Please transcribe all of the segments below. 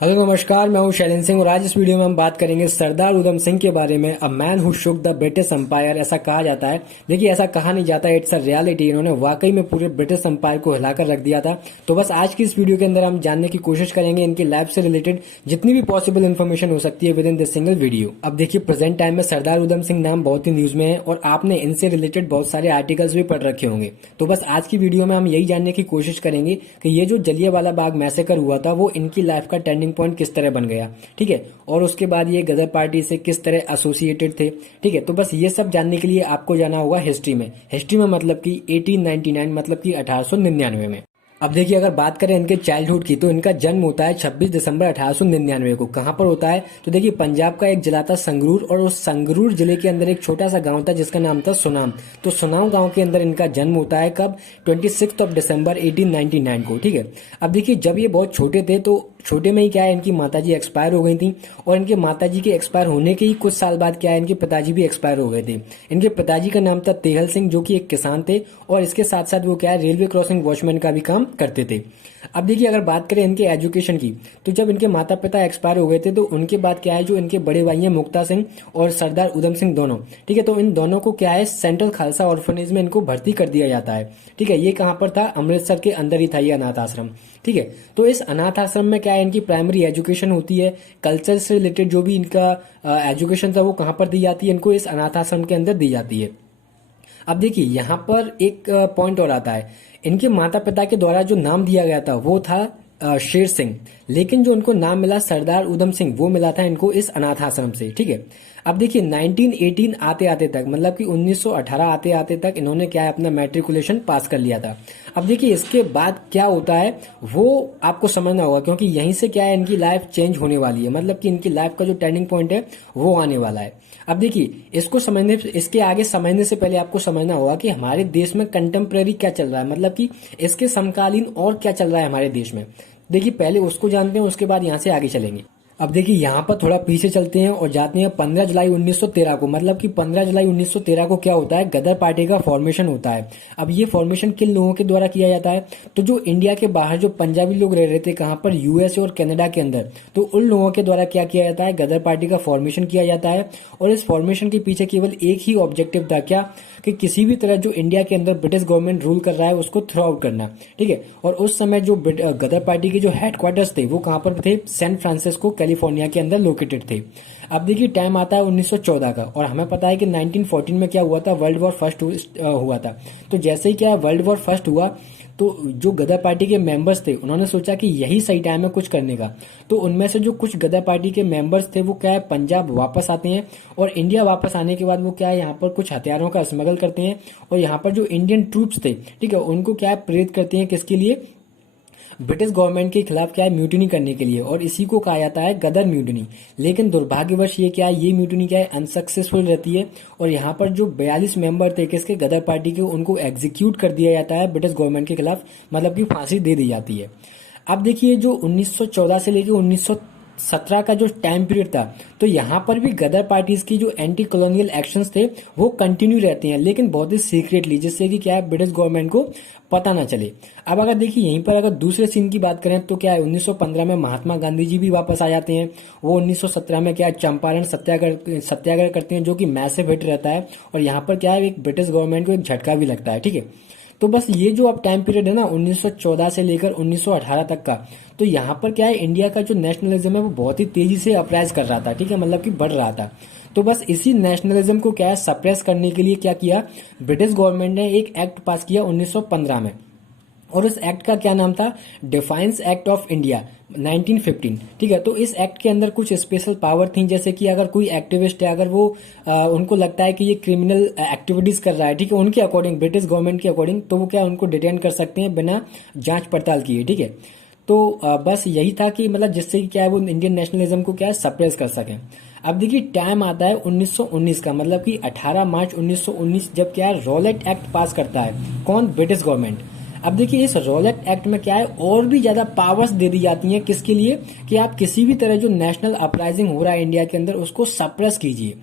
Hello नमस्कार, मैं हूं शैलेंद्र सिंह और आज इस वीडियो में हम बात करेंगे सरदार उधम सिंह के बारे में। A man who shook the British empire, ऐसा कहा जाता है। देखिए, ऐसा कहा नहीं जाता, इट्स अ रियलिटी। इन्होंने वाकई में पूरे ब्रिटिश एम्पायर को हिलाकर रख दिया था। तो बस आज की इस वीडियो के अंदर हम जानने की कोशिश करेंगे इनकी लाइफ से रिलेटेड जितनी भी पॉसिबल इन्फॉर्मेशन हो सकती है with in this single video. अब देखिए, प्रेजेंट टाइम में सरदार उधम सिंह नाम बहुत ही न्यूज में है और आपने इनसे रिलेटेड बहुत सारे आर्टिकल्स भी पढ़ रखे होंगे। तो बस आज की वीडियो में हम यही जानने की कोशिश करेंगे कि ये जो जलियांवाला बाग मैसेकर हुआ था वो इनकी लाइफ का टर्निंग पॉइंट किस तरह बन गया, ठीक है, और उसके बाद ये गदर पार्टी से किस तरह एसोसिएटेड थे, ठीक है। तो बस ये सब जानने के लिए आपको जाना होगा हिस्ट्री में मतलब कि 1899 मतलब कि 1899 में। अब देखिए, अगर बात करें इनके चाइल्डहुड की तो इनका जन्म होता है 26 दिसंबर 1899 को। कहां पर होता है तो देखिए, पंजाब का एक जिला था संगरूर और उस संगरूर जिले के अंदर एक छोटा सा गांव था जिसका नाम था सुनाम। तो सुनाम गांव के अंदर इनका जन्म होता है कब? 26 दिसंबर 1899 को, ठीक है। अब देखिए, जब ये बहुत छोटे थे तो छोटे में ही क्या है, इनकी माताजी एक्सपायर हो गई थी और इनके माताजी के एक्सपायर होने के ही कुछ साल बाद क्या है, इनके पिताजी भी एक्सपायर हो गए थे। इनके पिताजी का नाम था तेहल सिंह, जो कि एक किसान थे और इसके साथ साथ वो क्या है, रेलवे क्रॉसिंग वॉचमैन का भी काम करते थे। अब देखिए, अगर बात करें इनके एजुकेशन की तो जब इनके माता पिता एक्सपायर हो गए थे तो उनके बाद क्या है, जो इनके बड़े भाई हैं मुक्ता सिंह और सरदार उधम सिंह दोनों, ठीक है, तो इन दोनों को क्या है, सेंट्रल खालसा ऑर्फनेज में इनको भर्ती कर दिया जाता है, ठीक है। ये कहां पर था? अमृतसर के अंदर ही था ये अनाथ आश्रम, ठीक है। तो इस अनाथ आश्रम में क्या है, इनकी प्राइमरी एजुकेशन होती है। कल्चर से रिलेटेड जो भी इनका एजुकेशन था वो कहां पर दी जाती है, इनको इस अनाथ आश्रम के अंदर दी जाती है। अब देखिए, यहाँ पर एक पॉइंट और आता है। इनके माता पिता के द्वारा जो नाम दिया गया था वो था शेर सिंह, लेकिन जो उनको नाम मिला सरदार उधम सिंह वो मिला था इनको इस अनाथ आश्रम से, ठीक है। अब देखिए, 1918 आते आते तक मतलब कि 1918 आते आते तक इन्होंने क्या है, अपना मैट्रिकुलेशन पास कर लिया था। अब देखिए, इसके बाद क्या होता है वो आपको समझना होगा, क्योंकि यहीं से क्या है, इनकी लाइफ चेंज होने वाली है। मतलब कि इनकी लाइफ का जो टर्निंग पॉइंट है वो आने वाला है। अब देखिए, इसके आगे समझने से पहले आपको समझना होगा कि हमारे देश में कंटेम्प्रेरी क्या चल रहा है, मतलब कि इसके समकालीन और क्या चल रहा है हमारे देश में। देखिए, पहले उसको जानते हैं, उसके बाद यहाँ से आगे चलेंगे। अब देखिए, यहाँ पर थोड़ा पीछे चलते हैं और जाते हैं 15 जुलाई 1913 को। मतलब कि 15 जुलाई 1913 को क्या होता है, गदर पार्टी का फॉर्मेशन होता है। अब ये फॉर्मेशन किन लोगों के द्वारा किया जाता है, तो जो इंडिया के बाहर जो पंजाबी लोग रह रहे थे, कहाँ पर, यूएसए और कनाडा के अंदर, तो उन लोगों के द्वारा क्या किया जाता है, गदर पार्टी का फॉर्मेशन किया जाता है। और इस फॉर्मेशन के पीछे केवल एक ही ऑब्जेक्टिव था, क्या, कि किसी भी तरह जो इंडिया के अंदर ब्रिटिश गवर्नमेंट रूल कर रहा है उसको थ्रो आउट करना, ठीक है। और उस समय जो गदर पार्टी के जो हेडक्वार्टर्स थे वो कहां पर थे, सैन फ्रांसिस्को कैलिफोर्निया के अंदर लोकेटेड थे। अब देखिए, टाइम आता है 1914 का और हमें पता है कि 1914 में क्या हुआ था, वर्ल्ड वॉर फर्स्ट हुआ था। तो जैसे ही क्या वर्ल्ड वॉर फर्स्ट हुआ तो जो गदर पार्टी के मेंबर्स थे उन्होंने सोचा कि यही सही टाइम है कुछ करने का। तो उनमें से जो कुछ गदर पार्टी के मेंबर्स थे वो क्या है, पंजाब वापस आते हैं और इंडिया वापस आने के बाद वो क्या है, यहाँ पर कुछ हथियारों का स्मगल करते हैं और यहाँ पर जो इंडियन ट्रूप्स थे, ठीक है, उनको क्या है, प्रेरित करते हैं किसके लिए, ब्रिटिश गवर्नमेंट के खिलाफ क्या है, म्यूटिनी करने के लिए। और इसी को कहा जाता है गदर म्यूटिनी। लेकिन दुर्भाग्यवश ये क्या है, ये म्यूटिनी क्या है, अनसक्सेसफुल रहती है और यहाँ पर जो 42 मेंबर थे किसके, गदर पार्टी के, उनको एग्जीक्यूट कर दिया जाता है ब्रिटिश गवर्नमेंट के खिलाफ, मतलब कि फांसी दे दी जाती है। अब देखिए, जो 1914 से लेकर 1917 का जो टाइम पीरियड था, तो यहाँ पर भी गदर पार्टीज की जो एंटी कॉलोनियल एक्शंस थे वो कंटिन्यू रहते हैं, लेकिन बहुत ही सीक्रेटली, जिससे कि क्या है, ब्रिटिश गवर्नमेंट को पता ना चले। अब अगर देखिए, यहीं पर अगर दूसरे सीन की बात करें तो क्या है, 1915 में महात्मा गांधी जी भी वापस आ जाते हैं। वो 1917 में क्या है, चंपारण सत्याग्रह करते हैं, जो कि मैसिव हिट रहता है और यहाँ पर क्या है, एक ब्रिटिश गवर्नमेंट को एक झटका भी लगता है, ठीक है। तो बस ये जो अब टाइम पीरियड है ना, 1914 से लेकर 1918 तक का, तो यहाँ पर क्या है, इंडिया का जो नेशनलिज्म है वो बहुत ही तेजी से अपराइज कर रहा था, ठीक है, मतलब कि बढ़ रहा था। तो बस इसी नेशनलिज्म को क्या है, सप्रेस करने के लिए क्या किया, ब्रिटिश गवर्नमेंट ने एक एक्ट पास किया 1915 में। और उस एक्ट का क्या नाम था, डिफाइंस एक्ट ऑफ इंडिया 1915, ठीक है। तो इस एक्ट के अंदर कुछ स्पेशल पावर थी, जैसे कि अगर कोई एक्टिविस्ट है, अगर वो उनको लगता है कि ये क्रिमिनल एक्टिविटीज कर रहा है, ठीक है, उनके अकॉर्डिंग, ब्रिटिश गवर्नमेंट के अकॉर्डिंग, तो वो क्या, उनको डिटेन कर सकते हैं बिना जांच पड़ताल किए, ठीक है। तो बस यही था कि मतलब जिससे कि क्या है, वो इंडियन नेशनलिज्म को क्या है, सप्रेस कर सकें। अब देखिए, टाइम आता है 1919 का, मतलब कि 18 मार्च 1919, जब क्या है, रॉलेट एक्ट पास करता है, कौन, ब्रिटिश गवर्नमेंट। अब देखिए, इस रॉलेट एक्ट में क्या है, और भी ज्यादा पावर्स दे दी जाती हैं, किसके लिए, कि आप किसी भी तरह जो नेशनल अपराइजिंग हो रहा है इंडिया के अंदर उसको सप्रेस कीजिए।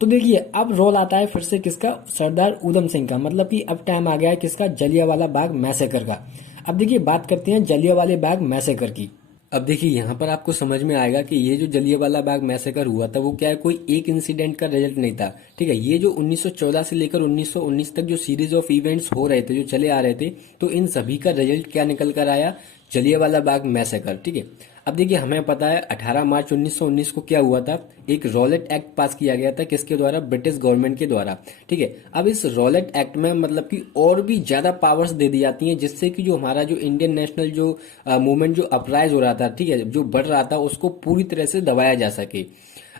तो देखिए, अब रोल आता है फिर से किसका, सरदार उधम सिंह का। मतलब कि अब टाइम आ गया है किसका, जलियांवाला बाग मैसेकर का। अब देखिए, बात करते हैं जलियांवाला बाग मैसेकर की। अब देखिए यहाँ पर आपको समझ में आएगा कि ये जो जलियांवाला बाग मैसेकर हुआ था वो क्या है, कोई एक इंसिडेंट का रिजल्ट नहीं था। ठीक है, ये जो 1914 से लेकर 1919 तक जो सीरीज ऑफ इवेंट्स हो रहे थे, जो चले आ रहे थे, तो इन सभी का रिजल्ट क्या निकल कर आया, जलियांवाला बाग मैसेकर। ठीक है, अब देखिए हमें पता है 18 मार्च 1919 को क्या हुआ था, एक रॉलेट एक्ट पास किया गया था, किसके द्वारा, ब्रिटिश गवर्नमेंट के द्वारा। ठीक है, अब इस रॉलेट एक्ट में मतलब कि और भी ज्यादा पावर्स दे दी जाती हैं, जिससे कि जो हमारा जो इंडियन नेशनल जो मूवमेंट जो अपराइज हो रहा था, ठीक है, जो बढ़ रहा था, उसको पूरी तरह से दबाया जा सके।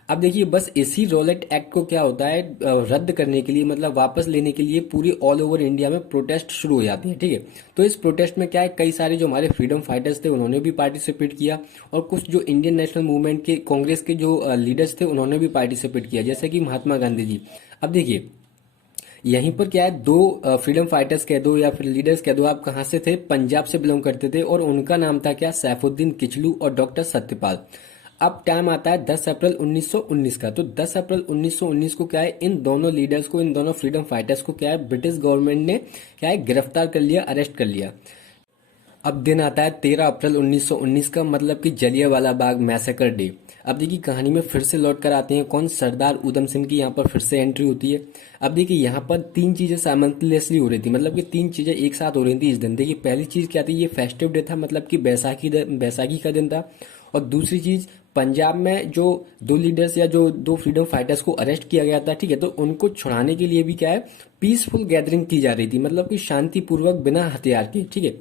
अब देखिए बस इसी रॉलेट एक्ट को क्या होता है, रद्द करने के लिए, मतलब वापस लेने के लिए पूरी ऑल ओवर इंडिया में प्रोटेस्ट शुरू हो जाती है। ठीक है, तो इस प्रोटेस्ट में क्या है, कई सारे जो हमारे फ्रीडम फाइटर्स थे उन्होंने भी पार्टिसिपेट किया, और कुछ जो इंडियन नेशनल मूवमेंट के कांग्रेस के जो लीडर्स थे उन्होंने भी पार्टिसिपेट किया, जैसे कि महात्मा गांधी जी। अब देखिए यहीं पर क्या है, दो फ्रीडम फाइटर्स कह दो या फिर लीडर्स कह दो, आप कहाँ से थे, पंजाब से बिलोंग करते थे, और उनका नाम था क्या, सैफुद्दीन किचलू और डॉक्टर सत्यपाल। अब टाइम आता है 10 अप्रैल 1919 का, तो 10 अप्रैल 1919 को क्या है, इन दोनों लीडर्स को, इन दोनों फ्रीडम फाइटर्स को क्या है, ब्रिटिश गवर्नमेंट ने क्या है, गिरफ्तार कर लिया, अरेस्ट कर लिया। अब दिन आता है 13 अप्रैल 1919 का, मतलब कि जलियांवाला बाग मैसेकर डे। अब देखिए कहानी में फिर से लौट कर आते हैं कौन, सरदार उधम सिंह की यहाँ पर फिर से एंट्री होती है। अब देखिए यहाँ पर तीन चीजें साइमल्टेनियसली हो रही थी, मतलब कि तीन चीजें एक साथ हो रही थी इस दिन। देखिए पहली चीज क्या थी, ये फेस्टिव डे था, मतलब कि बैसाखी का दिन था। और दूसरी चीज, पंजाब में जो दो लीडर्स या जो दो फ्रीडम फाइटर्स को अरेस्ट किया गया था, ठीक है, तो उनको छुड़ाने के लिए भी क्या है, पीसफुल गैदरिंग की जा रही थी, मतलब कि शांतिपूर्वक बिना हथियार के। ठीक है,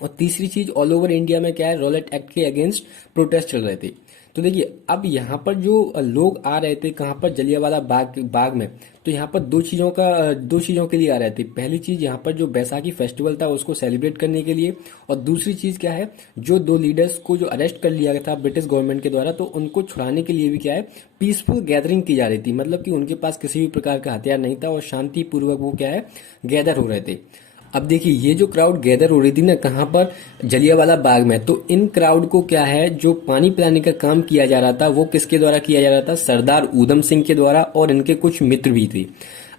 और तीसरी चीज, ऑल ओवर इंडिया में क्या है, रॉलेट एक्ट के अगेंस्ट प्रोटेस्ट चल रहे थे। तो देखिए अब यहाँ पर जो लोग आ रहे थे कहाँ पर, जलियांवाला बाग में, तो यहाँ पर दो चीजों के लिए आ रहे थे। पहली चीज यहाँ पर जो बैसाखी फेस्टिवल था उसको सेलिब्रेट करने के लिए, और दूसरी चीज क्या है, जो दो लीडर्स को जो अरेस्ट कर लिया गया था ब्रिटिश गवर्नमेंट के द्वारा, तो उनको छुड़ाने के लिए भी क्या है, पीसफुल गैदरिंग की जा रही थी, मतलब कि उनके पास किसी भी प्रकार का हथियार नहीं था और शांतिपूर्वक वो क्या है, गैदर हो रहे थे। अब देखिए ये जो क्राउड गैदर हो रही थी ना, कहाँ पर, जलियांवाला बाग में, तो इन क्राउड को क्या है, जो पानी पिलाने का काम किया जा रहा था वो किसके द्वारा किया जा रहा था, सरदार उधम सिंह के द्वारा, और इनके कुछ मित्र भी थे।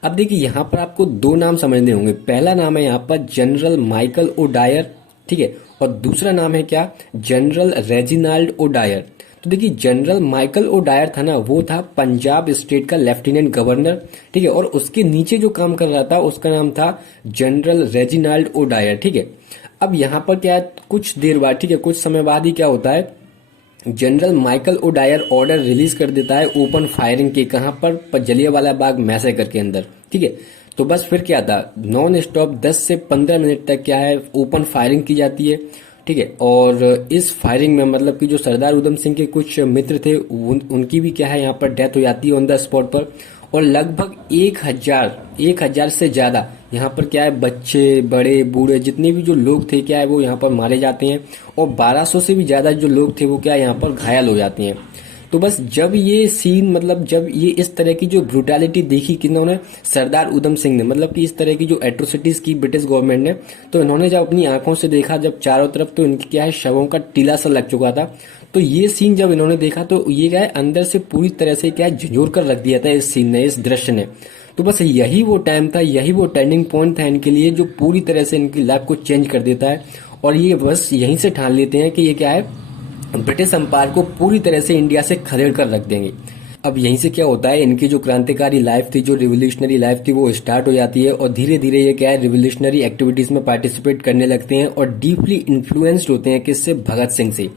अब देखिए यहाँ पर आपको दो नाम समझने होंगे, पहला नाम है यहाँ पर जनरल माइकल ओ डायर, ठीक है, और दूसरा नाम है क्या, जनरल रेजिनाल्ड ओ डायर। तो देखिए जनरल माइकल ओ डायर था ना, वो था पंजाब स्टेट का लेफ्टिनेंट गवर्नर। ठीक है, और उसके नीचे जो काम कर रहा था उसका नाम था जनरल रेजिनाल्ड ओ डायर। ठीक है, अब यहाँ पर क्या है, कुछ देर बाद, ठीक है, कुछ समय बाद ही क्या होता है, general Michael O'Dwyer order release कर देता है ओपन फायरिंग के, कहां पर, जलियांवाला बाग मैसेकर के अंदर। ठीक है, तो बस फिर क्या था, नॉन स्टॉप 10 से 15 मिनट तक क्या है, ओपन फायरिंग की जाती है। ठीक है, और इस फायरिंग में मतलब कि जो सरदार उधम सिंह के कुछ मित्र थे उनकी भी क्या है, यहाँ पर डेथ हो जाती है ऑन द स्पॉट पर, और लगभग 1000 से ज्यादा यहाँ पर क्या है, बच्चे बड़े बूढ़े जितने भी जो लोग थे क्या है, वो यहाँ पर मारे जाते हैं, और 1200 से भी ज्यादा जो लोग थे वो क्या है, यहाँ पर घायल हो जाते हैं। तो बस जब ये सीन, मतलब जब ये इस तरह की जो ब्रुटैलिटी देखी किन्होंने, सरदार उधम सिंह ने, मतलब कि इस तरह की जो एट्रोसिटीज की ब्रिटिश गवर्नमेंट ने, तो इन्होंने जब अपनी आंखों से देखा, जब चारों तरफ तो इनकी क्या है, शवों का टीला सा लग चुका था, तो ये सीन जब इन्होंने देखा तो ये क्या है, अंदर से पूरी तरह से क्या है, झंझोर कर रख दिया था इस सीन ने, इस दृश्य ने। तो बस यही वो टाइम था, यही वो टर्निंग पॉइंट था इनके लिए, जो पूरी तरह से इनकी लाइफ को चेंज कर देता है, और ये बस यहीं से ठान लेते हैं कि ये क्या है, ब्रिटिश एम्पायर को पूरी तरह से इंडिया से खदेड़ कर रख देंगे। अब यहीं से क्या होता है, इनकी जो क्रांतिकारी लाइफ थी, जो रिवोल्यूशनरी लाइफ थी, वो स्टार्ट हो जाती है, और धीरे धीरे ये क्या है, रिवोल्यूशनरी एक्टिविटीज में पार्टिसिपेट करने लगते हैं, और डीपली इन्फ्लुएंस्ड होते हैं किससे, भगत सिंह से।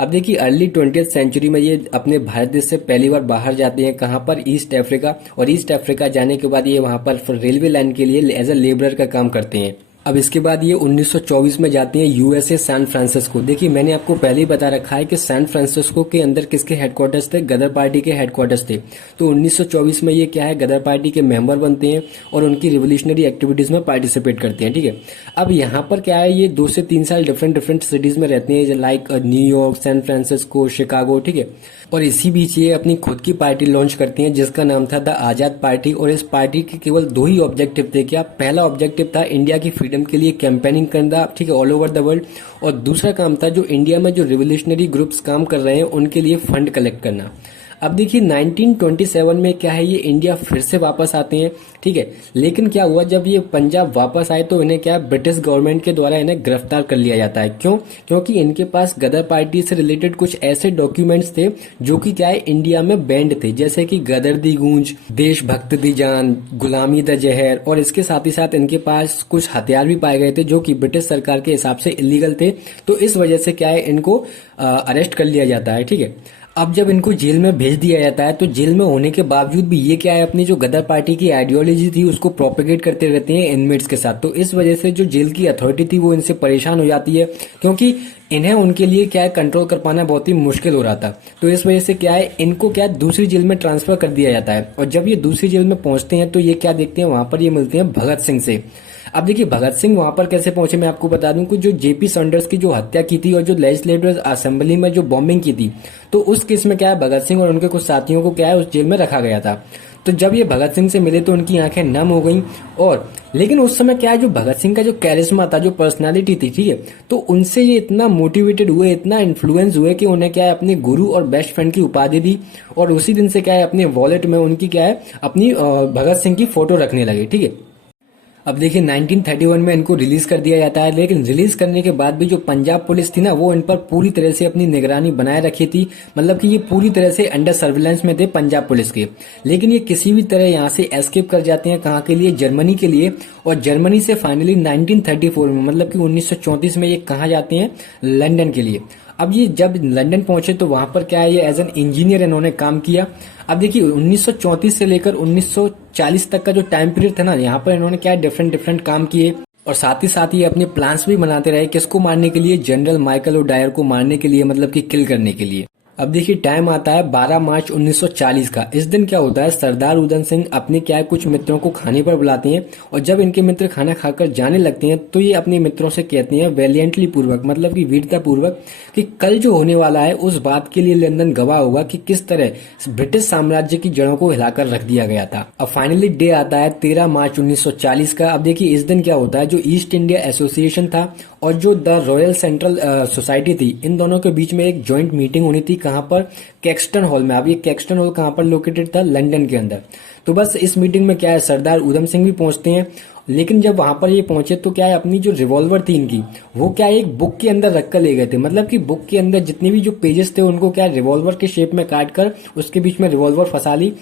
अब देखिए अर्ली 20th सेंचुरी में ये अपने भारत देश से पहली बार बाहर जाते हैं, कहाँ पर, ईस्ट अफ्रीका, और ईस्ट अफ्रीका जाने के बाद ये वहां पर रेलवे लाइन के लिए एज अ लेबरर का काम करते हैं। अब इसके बाद ये 1924 में जाते हैं यूएसए सैन फ्रांसिस्को। देखिए मैंने आपको पहले ही बता रखा है कि सैन फ्रांसिस्को के अंदर किसके हेडक्वार्टर्स थे, गदर पार्टी के हेडक्वार्टर्स थे। तो 1924 में ये क्या है, गदर पार्टी के मेंबर बनते हैं और उनकी रिवोल्यूशनरी एक्टिविटीज में पार्टिसिपेट करते हैं। ठीक है, अब यहाँ पर क्या है, ये 2 से 3 साल डिफरेंट सिटीज में रहते हैं, like New York, San Francisco, Chicago. ठीक है, और इसी बीच ये अपनी खुद की पार्टी लॉन्च करती हैं जिसका नाम था द आजाद पार्टी, और इस पार्टी के केवल 2 ही ऑब्जेक्टिव थे। क्या, पहला ऑब्जेक्टिव था इंडिया की फ्रीडम के लिए कैंपेनिंग करना, ठीक है, ऑल ओवर द वर्ल्ड, और दूसरा काम था जो इंडिया में जो रिवोल्यूशनरी ग्रुप्स काम कर रहे हैं उनके लिए फंड कलेक्ट करना। अब देखिए 1927 में क्या है, ये इंडिया फिर से वापस आते हैं, ठीक है। लेकिन क्या हुआ, जब ये पंजाब वापस आए तो इन्हें क्या ब्रिटिश गवर्नमेंट के द्वारा इन्हें गिरफ्तार कर लिया जाता है। क्यों? क्योंकि इनके पास गदर पार्टी से रिलेटेड कुछ ऐसे डॉक्यूमेंट्स थे जो कि क्या है इंडिया में बैंड थे, जैसे कि गदर दी गूंज, देशभक्त दी जान, गुलामी द जहर, और इसके साथ ही साथ इनके पास कुछ हथियार भी पाए गए थे जो कि ब्रिटिश सरकार के हिसाब से इलीगल थे। तो इस वजह से क्या है इनको अरेस्ट कर लिया जाता है, ठीक है। अब जब इनको जेल में भेज दिया जाता है तो जेल में होने के बावजूद भी ये क्या है अपनी जो गदर पार्टी की आइडियोलॉजी थी उसको प्रोपेगेट करते रहते हैं इनमेट्स के साथ। तो इस वजह से जो जेल की अथॉरिटी थी वो इनसे परेशान हो जाती है, क्योंकि इन्हें उनके लिए क्या है कंट्रोल कर पाना बहुत ही मुश्किल हो रहा था। तो इस वजह से क्या है इनको क्या है दूसरी जेल में ट्रांसफर कर दिया जाता है। और जब ये दूसरी जेल में पहुंचते हैं तो ये क्या देखते हैं, वहां पर ये मिलते हैं भगत सिंह से। अब देखिए भगत सिंह वहां पर कैसे पहुंचे, मैं आपको बता दूं कि जो जेपी सैंडर्स की जो हत्या की थी और जो लेजिस्लेटिव असेंबली में जो बॉम्बिंग की थी, तो उस केस में क्या है भगत सिंह और उनके कुछ साथियों को क्या है उस जेल में रखा गया था। तो जब ये भगत सिंह से मिले तो उनकी आंखें नम हो गईं। और लेकिन उस समय क्या है जो भगत सिंह का जो कैरिश्मा था, जो पर्सनालिटी थी, ठीक है, तो उनसे ये इतना मोटिवेटेड हुए, इतना इन्फ्लुएंस हुए कि उन्हें क्या है अपने गुरु और बेस्ट फ्रेंड की उपाधि दी। और उसी दिन से क्या है अपने वॉलेट में उनकी क्या है अपनी भगत सिंह की फोटो रखने लगे, ठीक है। अब देखिए 1931 में इनको रिलीज कर दिया जाता है, लेकिन रिलीज करने के बाद भी जो पंजाब पुलिस थी ना वो इन पर पूरी तरह से अपनी निगरानी बनाए रखी थी। मतलब कि ये पूरी तरह से अंडर सर्विलेंस में थे पंजाब पुलिस के। लेकिन ये किसी भी तरह यहाँ से एस्केप कर जाते हैं, कहाँ के लिए, जर्मनी के लिए। और जर्मनी से फाइनली 1934 में मतलब कि 1934 में ये कहाँ जाते हैं, लंदन के लिए। अब ये जब लंदन पहुंचे तो वहां पर क्या है ये एज एन इंजीनियर इन्होंने काम किया। अब देखिए 1934 से लेकर 1940 तक का जो टाइम पीरियड था ना, यहाँ पर इन्होंने क्या डिफरेंट डिफरेंट काम किए। और साथ ही अपने प्लान्स भी बनाते रहे, किसको मारने के लिए, जनरल माइकल ओडायर को मारने के लिए, मतलब कि किल करने के लिए। अब देखिए टाइम आता है 12 मार्च 1940 का। इस दिन क्या होता है, सरदार उधम सिंह अपने क्या है कुछ मित्रों को खाने पर बुलाते हैं। और जब इनके मित्र खाना खाकर जाने लगते हैं तो ये अपने मित्रों से कहते हैं वैलियंटली पूर्वक, मतलब कि वीरता पूर्वक, कि कल जो होने वाला है उस बात के लिए लंदन गवाह होगा कि किस तरह ब्रिटिश साम्राज्य की जड़ों को हिलाकर रख दिया गया था। अब फाइनली डे आता है 13 मार्च 1940 का। अब देखिए इस दिन क्या होता है, जो ईस्ट इंडिया एसोसिएशन था और जो द रॉयल सेंट्रल सोसाइटी थी, इन दोनों के बीच में एक ज्वाइंट मीटिंग होनी थी। कहां पर, कैक्सटन हॉल में। अब ये कैक्सटन हॉल कहां पर लोकेटेड था, लंदन के अंदर। तो बस इस मीटिंग में क्या है सरदार उधम सिंह भी पहुंचते हैं। लेकिन जब वहां पर ये पहुंचे तो क्या है अपनी जो रिवॉल्वर थी इनकी, वो क्या है एक बुक के अंदर रख कर ले गए थे। मतलब कि बुक के अंदर जितने भी जो पेजेस थे उनको क्या रिवॉल्वर के शेप में काट कर उसके बीच में रिवॉल्वर फंसा ली।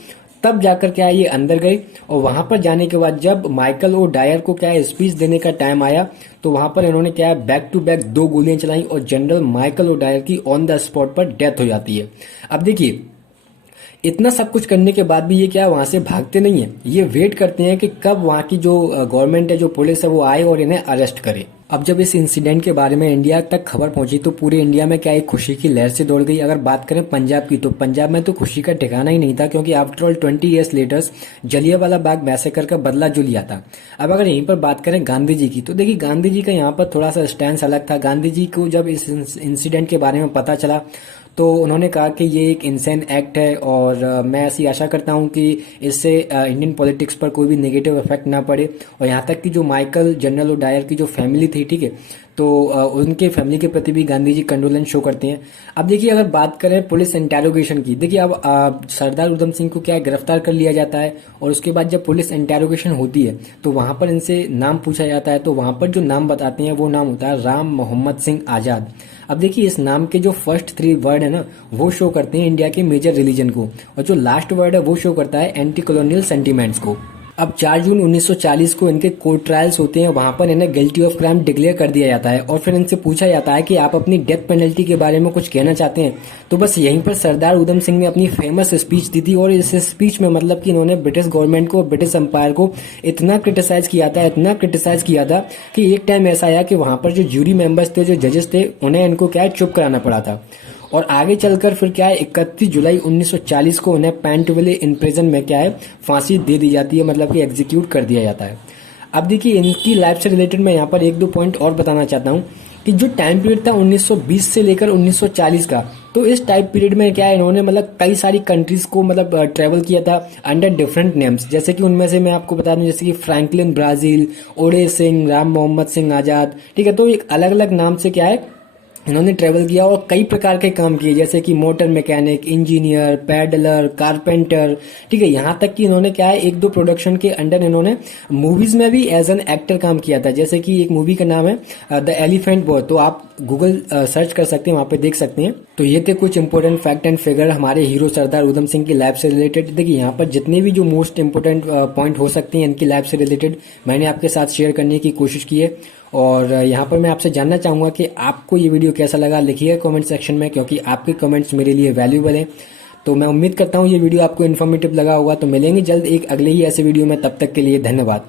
तब जाकर क्या है ये अंदर गए। और वहां पर जाने के बाद जब माइकल ओ डायर को क्या है स्पीच देने का टाइम आया तो वहां पर इन्होंने क्या है बैक टू बैक 2 गोलियां चलाई और जनरल माइकल ओ डायर की ऑन द स्पॉट पर डेथ हो जाती है। अब देखिए इतना सब कुछ करने के बाद भी ये क्या वहां से भागते नहीं है, ये वेट करते हैं कि कब वहां की जो गवर्नमेंट है, जो पुलिस है, वो आए और इन्हें अरेस्ट करे। अब जब इस इंसिडेंट के बारे में इंडिया तक खबर पहुंची तो पूरे इंडिया में क्या एक खुशी की लहर से दौड़ गई। अगर बात करें पंजाब की तो पंजाब में तो खुशी का ठिकाना ही नहीं था, क्योंकि after all 20 years letters Jallianwala Bagh massacre का बदला जो लिया था। अब अगर यहीं पर बात करें गांधी जी की तो देखिए गांधी जी का यहाँ पर थोड़ा सा स्टैंड अलग था। गांधी जी को जब इस इंसिडेंट के बारे में पता चला तो उन्होंने कहा कि ये एक इंसेन एक्ट है और मैं ऐसी आशा करता हूं कि इससे इंडियन पॉलिटिक्स पर कोई भी नेगेटिव इफेक्ट ना पड़े। और यहाँ तक कि जो माइकल जनरल ओडायर की जो फैमिली थी, ठीक है, तो उनके फैमिली के प्रति भी गांधी जी कंडोलेंस शो करते हैं। अब देखिए अगर बात करें पुलिस इंटेरोगेशन की, देखिए अब सरदार उधम सिंह को क्या गिरफ्तार कर लिया जाता है और उसके बाद जब पुलिस इंटेरोगेशन होती है तो वहां पर इनसे नाम पूछा जाता है। तो वहां पर जो नाम बताते हैं वो नाम होता है राम मोहम्मद सिंह आजाद। अब देखिए इस नाम के जो फर्स्ट 3 वर्ड है ना वो शो करते हैं इंडिया के मेजर रिलीजन को, और जो लास्ट वर्ड है वो शो करता है एंटी कॉलोनियल सेंटीमेंट्स को। अब 4 जून 1940 को इनके कोर्ट ट्रायल्स होते हैं, वहां पर इन्हें गिल्टी ऑफ क्राइम डिक्लेयर कर दिया जाता है और फिर इनसे पूछा जाता है कि आप अपनी डेथ पेनल्टी के बारे में कुछ कहना चाहते हैं। तो बस यहीं पर सरदार उधम सिंह ने अपनी फेमस स्पीच दी थी और इस स्पीच में मतलब कि इन्होंने ब्रिटिश गवर्नमेंट को, ब्रिटिश एम्पायर को इतना क्रिटिसाइज किया था कि एक टाइम ऐसा आया कि वहां पर जो ज्यूरी मेंबर्स थे, जो जजेस थे, उन्हें इनको क्या है चुप कराना पड़ा था। और आगे चलकर फिर क्या है 31 जुलाई 1940 को उन्हें पैंटविले इन प्रिजन में क्या है फांसी दे दी जाती है, मतलब कि एग्जीक्यूट कर दिया जाता है। अब देखिए इनकी लाइफ से रिलेटेड मैं यहाँ पर 1-2 पॉइंट और बताना चाहता हूँ कि जो टाइम पीरियड था 1920 से लेकर 1940 का, तो इस टाइम पीरियड में क्या है इन्होंने मतलब कई सारी कंट्रीज को मतलब ट्रेवल किया था अंडर डिफरेंट नेम्स। जैसे कि उनमें से मैं आपको बता दूं जैसे कि फ्रैंकलिन ब्राजील, ओडे सिंह, राम मोहम्मद सिंह आजाद, ठीक है, तो एक अलग अलग नाम से क्या है इन्होंने ट्रेवल किया और कई प्रकार के काम किए, जैसे कि motor mechanic, engineer, peddler, carpenter. ठीक है, यहाँ तक कि इन्होंने क्या है, एक दो प्रोडक्शन के अंडर इन्होंने मूवीज में भी एज एन एक्टर काम किया था। जैसे कि एक मूवी का नाम है द एलिफेंट बॉय, तो आप गूगल सर्च कर सकते हैं, वहां पे देख सकते हैं। तो ये थे कुछ इंपॉर्टेंट फैक्ट एंड फिगर हमारे हीरो सरदार उधम सिंह की लाइफ से रिलेटेड। देखिए यहाँ पर जितने भी जो मोस्ट इंपोर्टेंट पॉइंट हो सकते हैं इनकी लाइफ से रिलेटेड मैंने आपके साथ शेयर करने की कोशिश की है। और यहाँ पर मैं आपसे जानना चाहूंगा कि आपको ये वीडियो कैसा लगा, लिखिए कमेंट सेक्शन में, क्योंकि आपके कमेंट्स मेरे लिए वैल्यूबल हैं। तो मैं उम्मीद करता हूँ ये वीडियो आपको इन्फॉर्मेटिव लगा होगा। तो मिलेंगे जल्द एक अगले ही ऐसे वीडियो में, तब तक के लिए धन्यवाद।